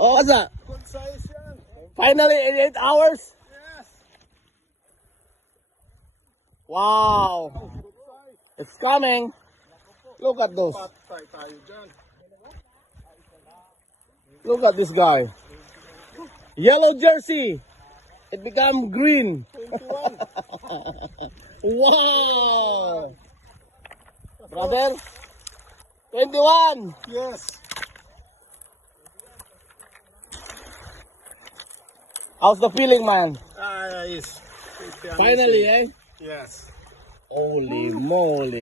Oh, what's that? Good size yan. Finally, in 8 hours? Yes. Wow. Good size. It's coming. Look at those. Patay tayo dyan. Look at this guy. Yellow jersey. It become green. 21. Wow. Brother. 21. Yes. How's the feeling, man? Yes. Finally, eh? Yes. Holy moly.